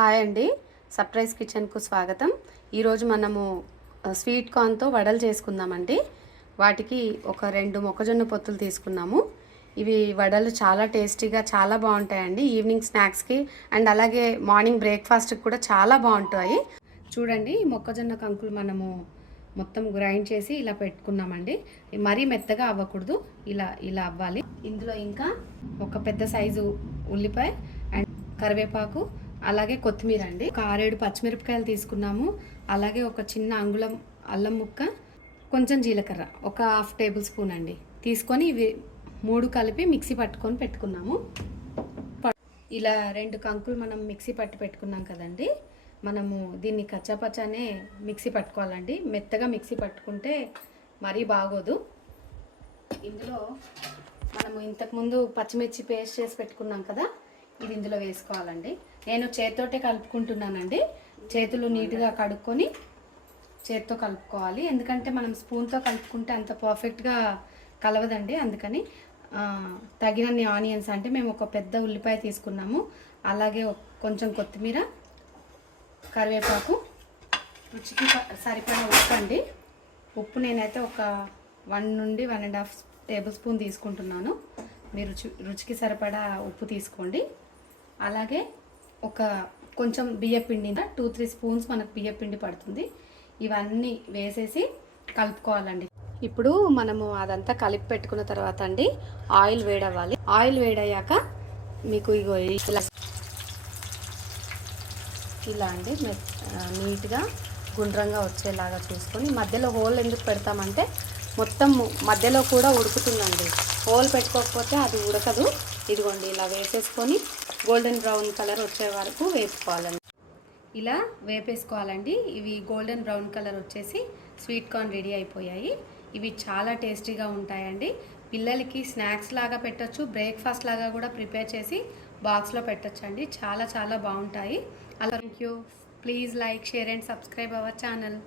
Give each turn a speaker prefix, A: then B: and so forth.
A: Hi అండి. Surprise కిచెన్కు స్వాగతం. ఈరోజు మనము స్వీట్ కార్న్తో వడలు చేసుకుందామండి. వాటికి ఒక రెండు మొక్కజొన్న పొత్తులు తీసుకున్నాము. ఇవి వడలు చాలా టేస్టీగా చాలా బాగుంటాయండి. ఈవినింగ్ స్నాక్స్కి అండ్ అలాగే మార్నింగ్ బ్రేక్ఫాస్ట్కి కూడా చాలా బాగుంటాయి. చూడండి మొక్కజొన్న కంకులు మనము మొత్తం గ్రైండ్ చేసి ఇలా పెట్టుకున్నామండి. మరీ మెత్తగా అవ్వకూడదు. ఇలా ఇలా అవ్వాలి. ఇందులో ఇంకా ఒక పెద్ద సైజు ఉల్లిపాయ అండ్ కరివేపాకు అలాగే కొత్తిమీర అండి. ఒక ఆరేడు పచ్చిమిరపకాయలు తీసుకున్నాము. అలాగే ఒక చిన్న అంగుళం అల్లం ముక్క కొంచెం జీలకర్ర ఒక హాఫ్ టేబుల్ స్పూన్ అండి. తీసుకొని ఇవి మూడు కలిపి మిక్సీ పట్టుకొని పెట్టుకున్నాము. ఇలా రెండు కంకులు మనం మిక్సీ పట్టి పెట్టుకున్నాం కదండి. మనము దీన్ని కచ్చాపచ్చానే మిక్సీ పట్టుకోవాలండి. మెత్తగా మిక్సీ పట్టుకుంటే మరీ బాగోదు. ఇందులో మనము ఇంతకుముందు పచ్చిమిర్చి పేస్ట్ చేసి పెట్టుకున్నాం కదా ఇది ఇందులో వేసుకోవాలండి. నేను చేతితోటే కలుపుకుంటున్నానండి. చేతులు నీట్గా కడుక్కొని చేత్తో కలుపుకోవాలి. ఎందుకంటే మనం స్పూన్తో కలుపుకుంటే అంత పర్ఫెక్ట్గా కలవదండి. అందుకని తగినన్ని ఆనియన్స్ అంటే మేము ఒక పెద్ద ఉల్లిపాయ తీసుకున్నాము. అలాగే కొంచెం కొత్తిమీర కరివేపాకు రుచికి సరిపడా ఉప్పు అండి. ఉప్పు నేనైతే ఒక వన్ నుండి one and half tablespoon తీసుకుంటున్నాను. మీరు రుచి రుచికి సరిపడా ఉప్పు తీసుకోండి. అలాగే ఒక కొంచెం బియ్యపిండి టూ త్రీ స్పూన్స్ మనకు బియ్యపిండి పడుతుంది. ఇవన్నీ వేసేసి కలుపుకోవాలండి. ఇప్పుడు మనము అదంతా కలిపి పెట్టుకున్న తర్వాత అండి ఆయిల్ వేడవ్వాలి. ఆయిల్ వేడయ్యాక మీకు ఇగో ఇలా ఇలా అండి నీట్గా గుండ్రంగా వచ్చేలాగా చూసుకొని మధ్యలో హోల్ ఎందుకు పెడతామంటే మొత్తం మధ్యలో కూడా ఉడుకుతుందండి. హోల్ పెట్టుకోకపోతే అది ఉడకదు. ఇదిగోండి ఇలా వేసేసుకొని గోల్డెన్ బ్రౌన్ కలర్ వచ్చే వరకు వేసుకోవాలండి. ఇలా వేపేసుకోవాలండి. ఇవి గోల్డెన్ బ్రౌన్ కలర్ వచ్చేసి స్వీట్ కార్న్ రెడీ అయిపోయాయి. ఇవి చాలా టేస్టీగా ఉంటాయండి. పిల్లలకి స్నాక్స్ లాగా పెట్టొచ్చు బ్రేక్ఫాస్ట్ లాగా కూడా ప్రిపేర్ చేసి బాక్స్లో పెట్టొచ్చు అండి చాలా చాలా బాగుంటాయి. అలా thank you. Please like share and subscribe our channel.